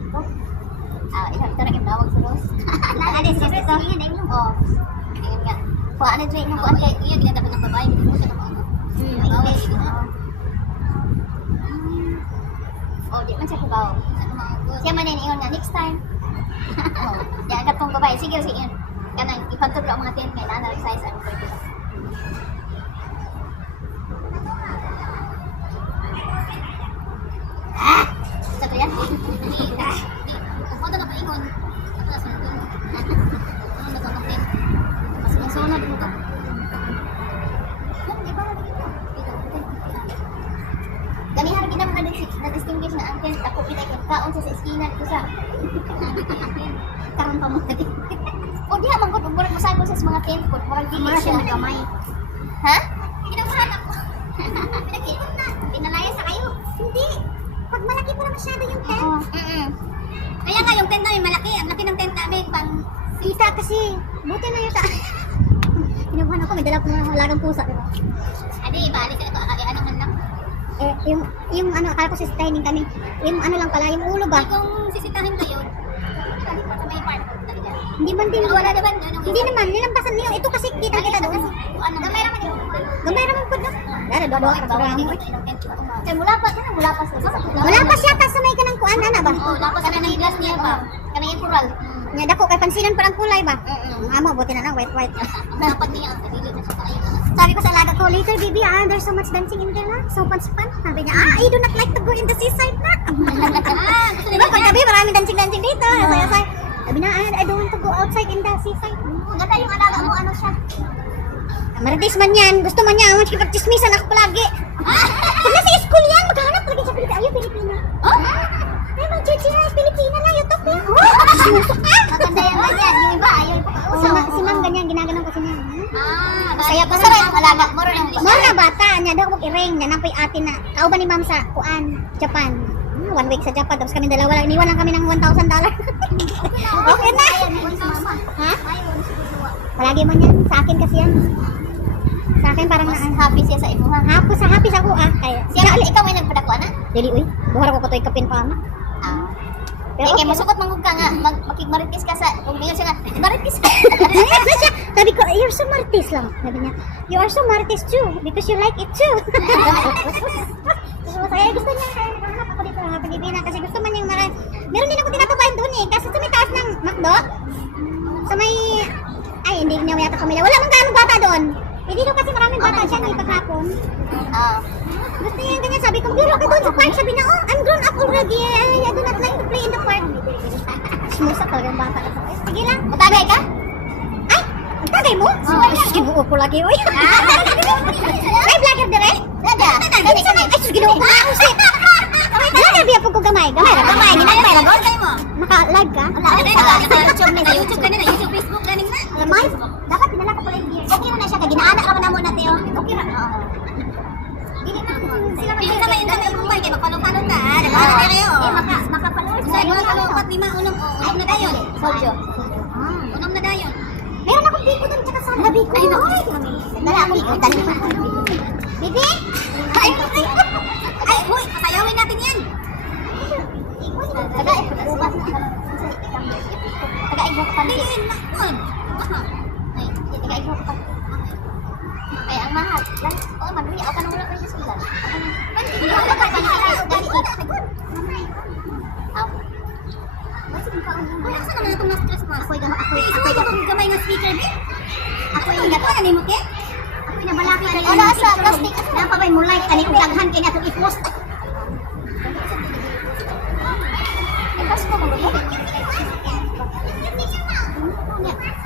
dito. Ilang ito na yung tawag sa boss. Naalis sa ito. Oo. Ayun nga. Kuhaan na dyan yung kuhaan kay iya, ginadapan ng babae. Hindi mo siya na ano. Bawal. Oh, di man siya kubaw. Siya man yun nga, next time. Oh, di agad kong babae. Sige. Kanang ipagtublo ang mga tent kay nanay size ano pwede. Sabi yan? Punta na pa ikon. Ako na sa doon. Ano na sa tent? Mas may zona dito to. Di ba dito? Kami harap kita na-distinguish na ang tent. Ako pinay kong kaon sa eskina dito sa karon pa mo dito. O diha man gud murag masagol sa mga tent ko, murag dili siya gamay. Ha? Kinamahanap ko. Pinakikot na. Pinalaya sa kayo. Hindi. Pag malaki pa na masyado yung tent. Kaya nga yung tent namin malaki. Ang laki ng tent namin pang kita kasi. Buti na yun sa kinabahan ako, may dala ko ng halagang pusa, diba? Adi, balik ka ito. Ano man lang? Yung ano, akala ko sisitahin kami. Yung ano lang pala, yung ulo ba? Kung sisitahin kayo, may part. Hindi man din. Wala naman. Hindi naman. Nilampasan niyo. Ito kasi kita doon. Gamay naman yung gamay naman po doon. Dara, dodo ka ba mo? Kaya mula pa yata sa may kanang kuan ana ba? Oo, lapas na ng glass niya ba? Kanang coral. Nya dako kay pansinan pa ang kulay ba? Amo buti na lang white. Dapat niya ang dili na sa kayo. Sabi ko sa alaga ko, later baby, there's so much dancing in there na. So much fun. Sabi niya, I do not like to go in the seaside na. Diba pag gabi maraming dancing dito. Saya. Sabi na, I don't want to go outside in the seaside. Ganda yung alaga mo, ano siya? Marites man yan. Gusto man niya. Makikipag-chismisan ako palagi. Pag nasa school yan, maghahanap palagi sa Pilipina. Ayaw, Pilipina. Ay, mag-Georgia, Pilipina na. YouTube yan. Maganda yan ganyan. Yung iba, ayaw ipakausap. Si ma'am ganyan, ginaganon kasi niya. Masaya pa sa ang alaga. Moro na bata. Niya daw mag-iring. Niya napoy atin na. Kauban ni ma'am sa Japan. 1 week sa Japan. Tapos kami dalawa lang. Iniwan lang kami ng $1,000. Okay na. Ha? Palagi man yan. Sa akin kasi yan. Sa akin parang happy siya sa imo ha. Happy sa ako kaya. Siya na ikaw may nagpadako na? Dili uy. Buhar ko toy kapin pa ama. Pero okay, masukot mangug ka nga makigmaritis ka sa kung niya siya nga maritis ka. Sabi ko you're so maritis lang. Sabi niya you are so maritis too because you like it too. So saya gusto niya kaya naghahanap ako dito ng Pilipinas kasi gusto man yung meron din ako tinatabayan doon kasi sa may taas ng McDo. Sa may hindi niya yata pamilya. Wala man gaano bata doon. Hindi daw kasi maraming bata siya ng pagkapon. Gusto niya yung ganyan. Sabi ko, biro ka doon sa park. Sabi na, I'm grown up already. I do not like to play in the park. Sumusak talagang bata. Sige lang. Matagay ka? Ay, matagay mo? Ginuo ko lagi. Ay, vlogger dire? Daga. Ay, ginuo ko. Wala biya po ko gamay. Gamay. Ginagmay lang. Gawin kayo mo. Naka-live ka? YouTube ka na. YouTube, Facebook, ganing na. Gamay? Dapat dinala ko pala yung gear. Okay mo na siya. Ginaanak naman na muna, Teo. Okay na. Hindi ka may yung mobile. Kaya magpalong-palong na. Nagpalong na kayo. Makapalong. Sa mga kalungkot, lima. Unom na dayon. Soldier. Unom na dayon. Meron akong biko doon. Tsaka sana. Biko. Ay, naku. Dala ako. Dali pa. Bibi? Ay, huy. Pasayawin natin yan. Taga-ibok pa din. Taga-ibok pa. Kaya ang mahal. Oo, mag-ria. O, kanong wala pa siya sulat. Hindi ako kapag-ikaw. Wala ka naman itong na-stress mo. Ako'y gamay ng speaker, B? Ako'y nabalaki mo, Ke? Ako'y nabalaki ka rin. Wala sa plastic. Napabay mo like. Kanitong daghan kaya na itong i-post. I-post ko mo.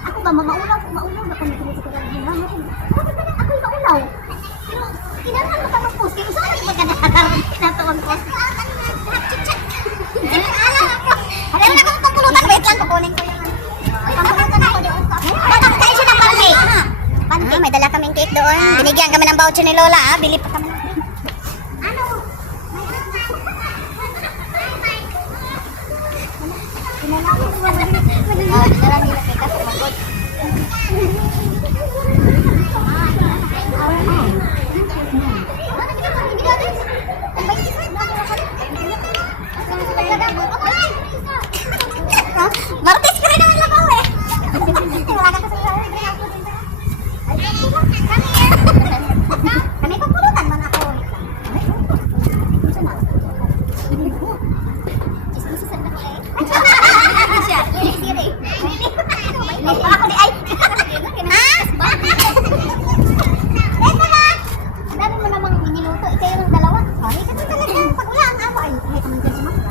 Ako ba, maulaw ba kung nagtuloy sa kagagin? Ako'y maulaw. Pero, kinangan mo ka mag-post. Kaya saan yung magkadakar? Kinatawang post. Alam ako. Meron akong pagpulutan. Wait lang, kukunin ko yung pagpulutan ako doon. Tayo siya ng pancake. May dala kaming cake doon. Binigyan kami ng voucher ni Lola. Bili pa kami ng cake. Ano? Dinala nila cake kasi magod. Martes ka rin naman lang ako eh. Wala ka sa iyo. Kami pagpulutan man ako. Ako di ay. Dami mo namang iniluto. Ikaw yung dalawa. Ay, kasi talaga. Pag wala ang amo ay may kamanggan si Mama.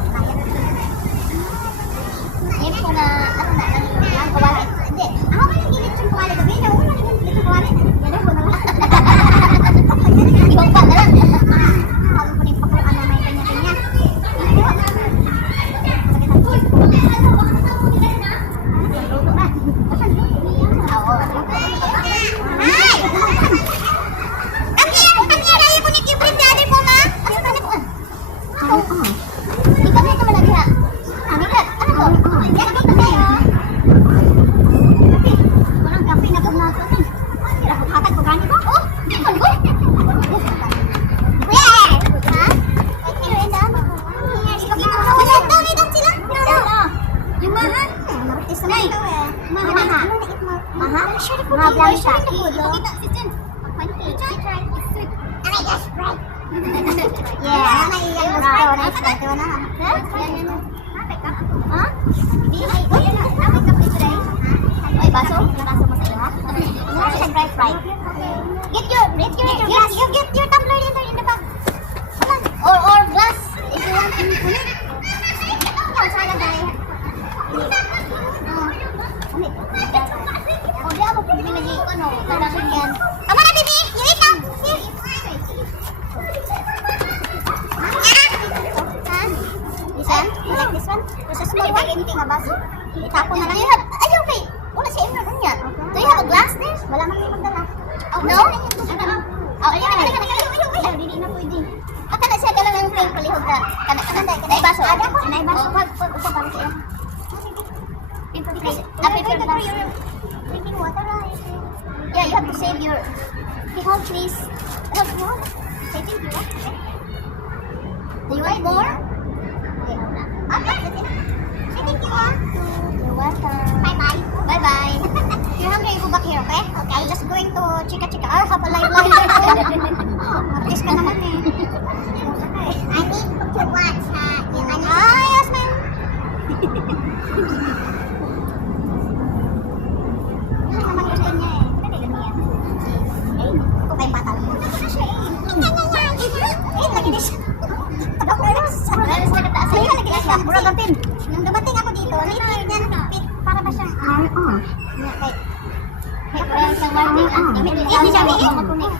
Ayun po na, ano na, ang kawali. Hindi. Ako ba yung gilit yung kawali gabi? Wala naman gilit yung kawali. Yan po na lang. Ibang pa na lang. Ako po yung pakuluan na may kanya-kanya. Get your tumbler in the back. Or glass if you want. Come on, baby. You eat now. This one? You like this one? There's a small one. Anything about it? Itapon na lang yun. Ay, okay. Wala siya yung naman yan. Do you have a glass there? Wala man yung magdala. No? Oh, ayun. Dili na pwede. Kana siya dala lang yung palihog na. Kanay baso. Kanay baso. Pag para siya. Drinking water, right? Yeah, you have to save your hold, please. Say thank you. Do you want more? Okay. Okay. Say thank you. You're welcome. Bye-bye. Bye-bye. You're hungry, go back here, okay? Okay. I'm just going to chika-chika. Ah, have a live. Martis ka naman eh. I need to watch yes, ma'am. Naman gusto niya eh. Pwede ganyan. Ito kay bata. Ito siya eh. Lagi din siya. Taga-kuros. Sa'yo ka lagi din siya. Buragatin. Nung dumating ako dito, liit yan. Para ba siyang hindi siya makunik.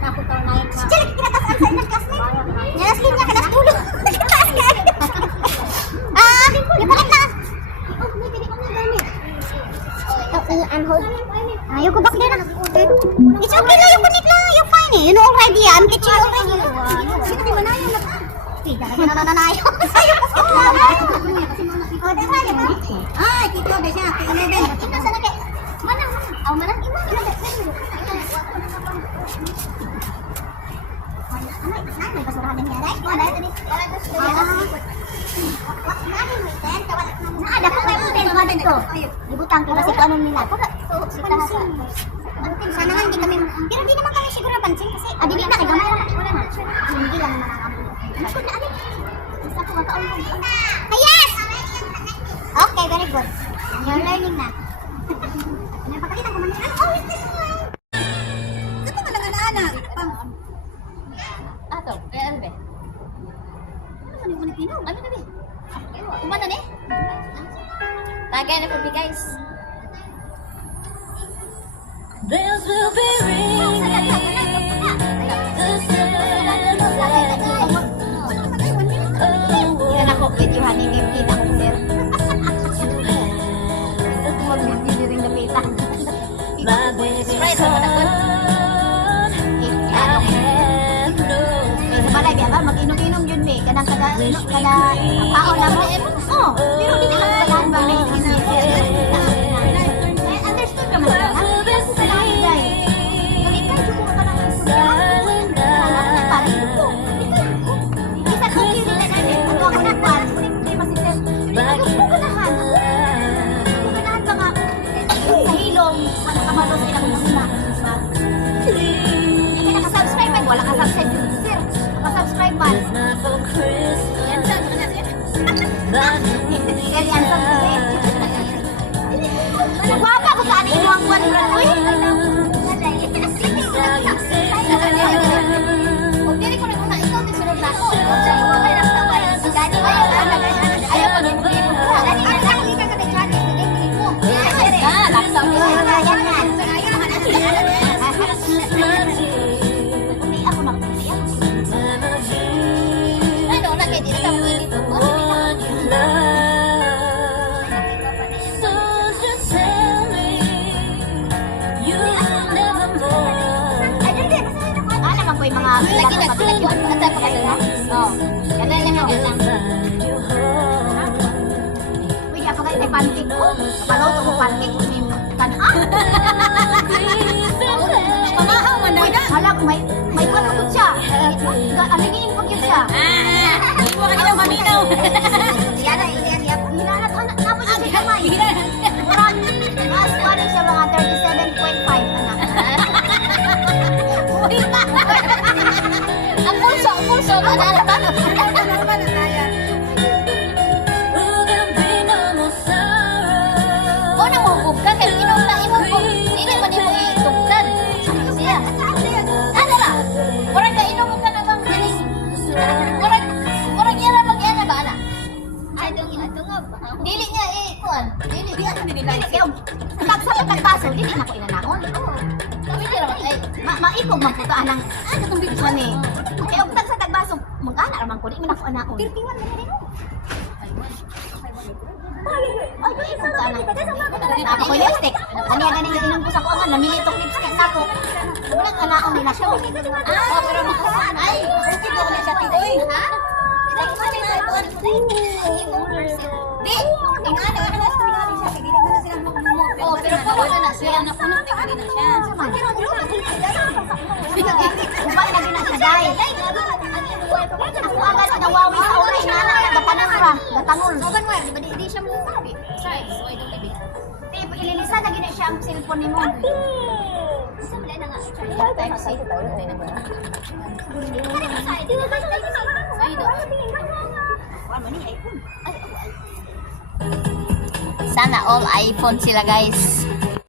Nakutaw na yun. Siya lagi kinatasan sa ilang classmate. Nalaslim niya, kanas dulo. Nagkataas ka. Lipalit na. May pili ko na gamit. Unhold. Ayaw ko back there. It's okay lang, yung kunit lang. You're fine eh. You know already. I'm teaching you already. Sino di manayo na ka? Nananayo. Ayaw ko sa mama. O, dahil ayaw ba? Ay, kito, dahil siya. Ito sa nagay. Manang. Aw, manang. Ima. May basurahan din niya. Right? Wala ito dito. Ada ko kayo pen badan to. Ibutang kita si kanon nila. Sana nga hindi kami pero di naman kami siguro napansin kasi dili na kay gamay ra wala na. Hindi lang naman ang amo. Isa ko makaon ko. Yes. Okay, very good. You're learning na. Napakita ko man. Oh, ito man ang anak. Ato, ano ba? Ano man yung ano na ba? Kumana ni? Tagay na po guys. Bells will be ringing. Yan ako, videohan ni Kim kita ko sir. Ito mo video ring napita. My baby's Sprite naman ako. Sa balay, diba? Mag-inom-inom yun eh. Kada ako na mo. Oh, pero di naman pala ang balay. Understood ka mo lang, ha? Kasi sa lahat dahil. Galit ka, hindi ko ka lang ang suya. Alam niya pa rin ito. Isa ko yun nila natin. Kung ako na pa, hindi masisip. Gusto ko lahat. wala ka subscribe. Sir, subscribe man. not for Christmas. Yan sa ano na sir? But Kaya yan sa Nagwapa ko sa anin mo ang buwan buwan. Uy! Kung dili ko rin muna, ikaw din sunod na ako. Sa iyo, may nagtawal. Si Gani, ayaw ko din mo. Gani, ang sakli ka ka na Gani. Hindi mo. Laptop ko. Yan yan. Hindi ako nakapili. Ano, nakiti na kami dito. one you love. So just tell me you'll never more. Naman po yung mga lagi na pati yun. At tayo pakadala. Oo. Ganda lang yung ganda. Find you home. Uy, kaya pagkain ay pancake ko. Kapaloto ko pancake. Kanha. Pamahaw man na. Hala, may panukot siya. Aligin yung pagkit siya. Hindi mo kanila maminaw. Yan. Hinalat. Napon siya sa kamay. Mas pari siya mga 37.5. Anak. Ang pulso. Manala ba? Oh, there'll be no more sorrow. O nang mabugkan, kaya inom na imubog. Hindi man mo itugkan. Siya. Ano lang? Murag ka inom ka na bang galing. Murag yan na mag-yana ba, anak? Adong dili niya kuan. Dili niya. Sa pagbaso, dili na ko inanahon. Kami dira ay maikog man putaan ng ano tong bigso ni. Kaya ug sa tagbaso, mag-ana ra man ko, di man ako anahon. 31 man ni mo. Ay, ikog ka na. Ako lipstick. Ani gani yung inom ko sa kuangan, namili tong lipstick nako. Wala ka naon nila siya. Pero ay, okay ko na siya tigoy. Ha? Di, ingana ano sa tingali siya, kaya dili na sila magmumot. Oh, pero puno na siya, napuno na kali na siya. Uba na din na siya dai. Ako agad nawawi sa oras na gatanura, gatangol. Ogan mo, di siya mo sabi. Sorry, so I don't believe. Di, ililisa na gina siya ang cellphone ni mo. Isa mo na nga. Tayo sa ito tayo. Sana all iPhone sila guys.